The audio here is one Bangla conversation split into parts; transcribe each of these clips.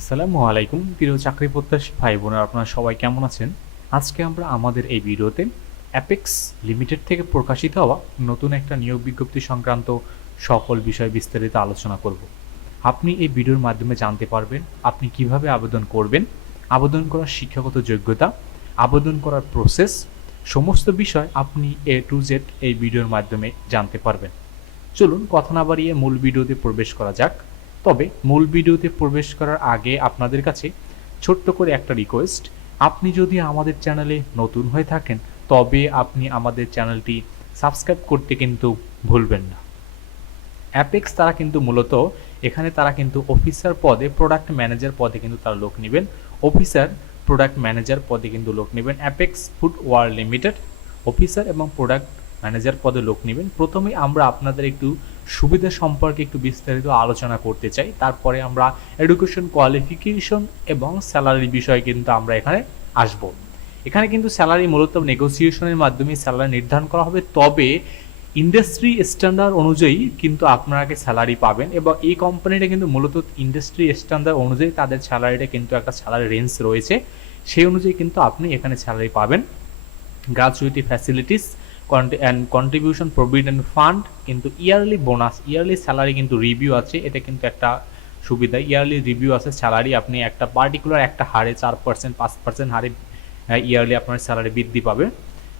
আসসালামু আলাইকুম, প্রিয় চাকরি প্রত্যাশী ভাই বোনেরা আপনারা সবাই কেমন আছেন? আজকে আমরা আমাদের এই ভিডিওতে অ্যাপেক্স লিমিটেড থেকে প্রকাশিত হওয়া নতুন একটা নিয়োগ বিজ্ঞপ্তি সংক্রান্ত সকল বিষয় বিস্তারিত আলোচনা করব। আপনি এই ভিডিওর মাধ্যমে জানতে পারবেন আপনি কীভাবে আবেদন করবেন, আবেদন করার শিক্ষাগত যোগ্যতা, আবেদন করার প্রসেস সমস্ত বিষয় আপনি এ টু জেড এই ভিডিওর মাধ্যমে জানতে পারবেন। চলুন কথা না বাড়িয়ে মূল ভিডিওতে প্রবেশ করা যাক। তবে মূল ভিডিওতে প্রবেশ করার আগে আপনাদের কাছে ছোট্ট করে একটা রিকোয়েস্ট আপনি যদি আমাদের চ্যানেলে নতুন হয়ে থাকেন, তবে আপনি আমাদের চ্যানেলটি সাবস্ক্রাইব করতে কিন্তু ভুলবেন না। অ্যাপেক্স তারা কিন্তু মূলত, এখানে তারা কিন্তু অফিসার পদে প্রোডাক্ট ম্যানেজার পদে কিন্তু তারা লোক নেবেন। অফিসার প্রোডাক্ট ম্যানেজার পদে কিন্তু লোক নেবেন। Apex food world limited officer এবং প্রোডাক্ট ম্যানেজার পদে লোক নেবেন। প্রথমে আমরা আপনাদের একটু সুবিধা সম্পর্কে একটু বিস্তারিত আলোচনা করতে চাই। তারপরে আমরা এডুকেশন কোয়ালিফিকেশন এবং স্যালারির বিষয়ে কিন্তু আমরা এখানে আসব। এখানে কিন্তু স্যালারি মূলত নেগোসিয়েশনের মাধ্যমে স্যালারি নির্ধারণ করা হবে। তবে ইন্ডাস্ট্রি স্ট্যান্ডার্ড অনুযায়ী কিন্তু আপনাকে স্যালারি পাবেন এবং এই কোম্পানিটা কিন্তু মূলত ইন্ডাস্ট্রি স্ট্যান্ডার্ড অনুযায়ী তাদের স্যালারিটা কিন্তু একটা স্যালারি রেঞ্জ রয়েছে। সেই অনুযায়ী কিন্তু আপনি এখানে স্যালারি পাবেন। Gratuity facilities and contribution provident fund কিন্তু ইয়ারলি বোনাস ইয়ারলি স্যালারি কিন্তু রিভিউ আছে, এটা কিন্তু একটা সুবিধা। ইয়ারলি রিভিউ আছে স্যালারি আপনি একটা পার্টিকুলার একটা হারে চার পার্সেন্ট পাঁচ পার্সেন্ট হারে ইয়ারলি আপনার স্যালারি বৃদ্ধি পাবে।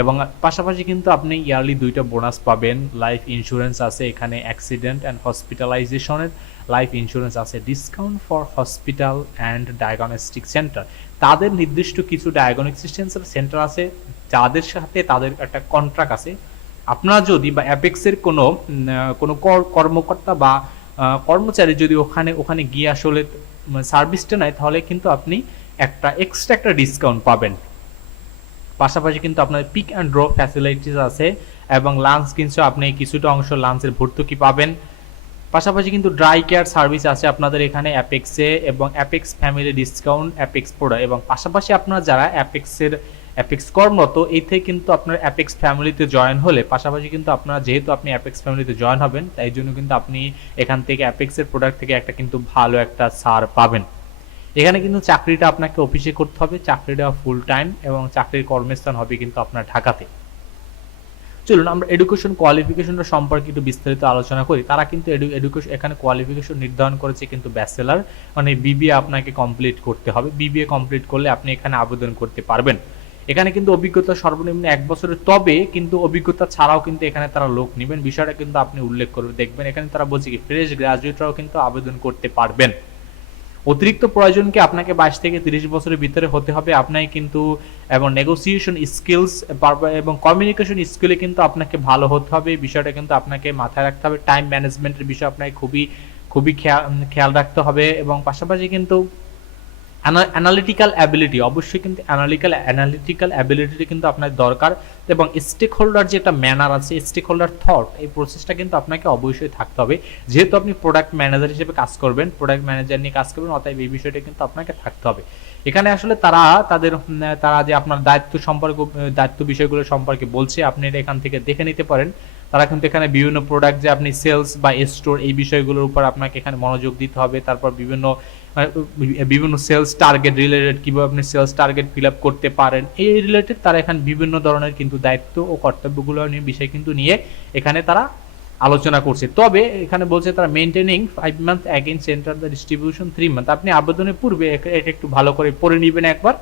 এবং পাশাপাশি কিন্তু আপনি ইয়ারলি দুইটা বোনাস পাবেন। লাইফ ইন্স্যুরেন্স আছে এখানে অ্যাক্সিডেন্ট অ্যান্ড হসপিটালাইজেশনের লাইফ ইন্স্যুরেন্স আছে discount for hospital and diagnostic centre তাদের নির্দিষ্ট কিছু ডায়াগনস্টিক সেন্টার আছে। যাদের সাথে তাদের একটা কন্ট্রাক্ট আছে, আপনারা যদি বা অ্যাপেক্সের কোনো কোনো কর্মকর্তা বা কর্মচারী যদি ওখানে ওখানে গিয়ে আসলে সার্ভিসটা নেয়, তাহলে কিন্তু আপনি একটা এক্সট্রা একটা ডিসকাউন্ট পাবেন। পাশাপাশি কিন্তু আপনার পিক অ্যান্ড ড্র ফ্যাসিলিটিস আছে এবং লাঞ্চ কিন্তু আপনি কিছুটা অংশ লাঞ্চের ভর্তুকি পাবেন। পাশাপাশি কিন্তু ড্রাই কেয়ার সার্ভিস আছে আপনাদের এখানে অ্যাপেক্সে এবং Apex family discount Apex product এবং পাশাপাশি আপনারা যারা অ্যাপেক্সের অ্যাপেক্স কর্মরত, এতে কিন্তু আপনার অ্যাপেক্স ফ্যামিলিতে জয়েন হলে, পাশাপাশি কিন্তু আপনারা যেহেতু আপনি অ্যাপেক্স ফ্যামিলিতে জয়েন হবেন, তাই জন্য কিন্তু আপনি এখান থেকে অ্যাপেক্সের প্রোডাক্ট থেকে একটা কিন্তু ভালো একটা সার পাবেন। এখানে কিন্তু চাকরিটা আপনাকে অফিসে করতে হবে চাকরিটা ফুল টাইম এবং চাকরির কর্মস্থান হবে কিন্তু আপনার ঢাকাতে। চলুন, আমরা এডুকেশন কোয়ালিফিকেশনটা সম্পর্কে একটু বিস্তারিত আলোচনা করি। তারা কিন্তু এডুকেশন এখানে কোয়ালিফিকেশন নির্ধারণ করেছে কিন্তু ব্যাচেলার মানে বিবিএ আপনাকে কমপ্লিট করতে হবে। বিবিএ কমপ্লিট করলে আপনি এখানে আবেদন করতে পারবেন। এখানে কিন্তু অভিজ্ঞতা সর্বনিম্ন এক বছরের। তবে কিন্তু অভিজ্ঞতা ছাড়াও কিন্তু এখানে তারা লোক নেবেন। বিষয়টা কিন্তু আপনি উল্লেখ করবে। দেখবেন এখানে তারা বলছে কি, ফ্রেশ গ্রাজুয়েটরাও কিন্তু আবেদন করতে পারবেন। অতিরিক্ত প্রয়োজনকে আপনাকে বাইশ থেকে তিরিশ বছরের ভিতরে হতে হবে? আপনাকে কিন্তু এবং নেগোসিয়েশন স্কিলস এবং কমিউনিকেশন স্কিলে কিন্তু আপনাকে ভালো হতে হবে। বিষয়টা কিন্তু আপনাকে মাথায় রাখতে হবে। টাইম ম্যানেজমেন্টের বিষয় আপনাকে খুবই খুবই খেয়াল খেয়াল রাখতে হবে। এবং পাশাপাশি কিন্তু অ্যানালিটিক্যাল অ্যাবিলিটি অবশ্যই কিন্তু অ্যানালিক্যাল অ্যানালিটিক্যাল অ্যাবিলিটি কিন্তু আপনার দরকার এবং স্টেক হোল্ডার যে একটা ম্যানার আছে স্টেক হোল্ডার থট এই প্রসেসটা কিন্তু আপনাকে অবশ্যই থাকতে হবে। যেহেতু আপনি প্রোডাক্ট ম্যানেজার হিসেবে কাজ করবেন প্রোডাক্ট ম্যানেজার নিয়ে কাজ করবেন, অতএব এই বিষয়টা কিন্তু আপনাকে থাকতে হবে। এখানে আসলে তারা তাদের, তারা যে আপনার দায়িত্ব সম্পর্ক, দায়িত্ব বিষয়গুলো সম্পর্কে বলছে, আপনি এটা এখান থেকে দেখে নিতে পারেন। তারা কিন্তু এখানে বিভিন্ন প্রোডাক্ট যে আপনি সেলস বা স্টোর এই বিষয়গুলোর উপর আপনাকে এখানে মনোযোগ দিতে হবে। তারপর বিভিন্ন বিভিন্ন সেলস টার্গেট রিলেটেড কীভাবে আপনি সেলস টার্গেট ফিল আপ করতে পারেন, এই রিলেটেড তারা এখানে বিভিন্ন ধরনের কিন্তু দায়িত্ব ও কর্তব্যগুলো নিয়ে, বিষয় কিন্তু নিয়ে এখানে তারা আলোচনা করছে। তবে এখানে বলছে তারা maintaining five month again centre the distribution three month আপনি আবেদনের পূর্বে এটা একটু ভালো করে পড়ে নেবেন একবার।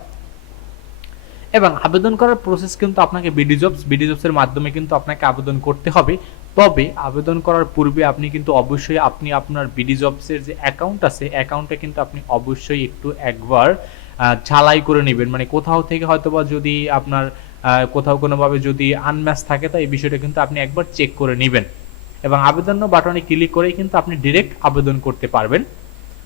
এবং আবেদন করার প্রসেস কিন্তু আপনাকে বিডি জবস বিডি জবসের মাধ্যমে কিন্তু আপনাকে আবেদন করতে হবে। তবে আবেদন করার পূর্বে আপনি কিন্তু অবশ্যই আপনি আপনার বিডি জবসের যে অ্যাকাউন্ট আছে অ্যাকাউন্টে কিন্তু আপনি অবশ্যই একটু একবার ঝালাই করে নেবেন। মানে কোথাও থেকে হয়তোবা যদি আপনার কোথাও কোনোভাবে যদি আনম্যাচ থাকে তো এই বিষয়টা কিন্তু আপনি একবার চেক করে নেবেন। এবং আবেদন বাটনে ক্লিক করেই কিন্তু আপনি ডিরেক্ট আবেদন করতে পারবেন।